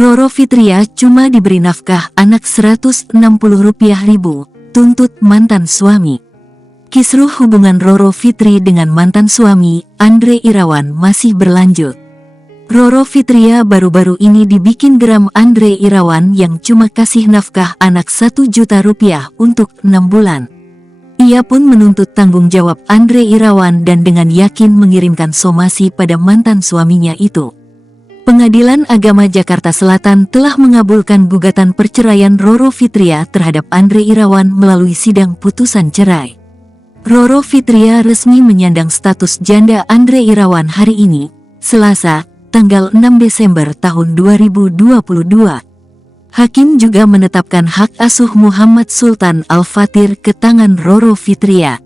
Roro Fitria cuma diberi nafkah anak Rp160.000, tuntut mantan suami. Kisruh hubungan Roro Fitri dengan mantan suami, Andre Irawan, masih berlanjut. Roro Fitria baru-baru ini dibikin geram Andre Irawan yang cuma kasih nafkah anak Rp1 juta untuk 6 bulan. Ia pun menuntut tanggung jawab Andre Irawan dan dengan yakin mengirimkan somasi pada mantan suaminya itu. Pengadilan Agama Jakarta Selatan telah mengabulkan gugatan perceraian Roro Fitria terhadap Andre Irawan melalui sidang putusan cerai. Roro Fitria resmi menyandang status janda Andre Irawan hari ini, Selasa, tanggal 6 Desember tahun 2022. Hakim juga menetapkan hak asuh Muhammad Sultan Al-Fatir ke tangan Roro Fitria.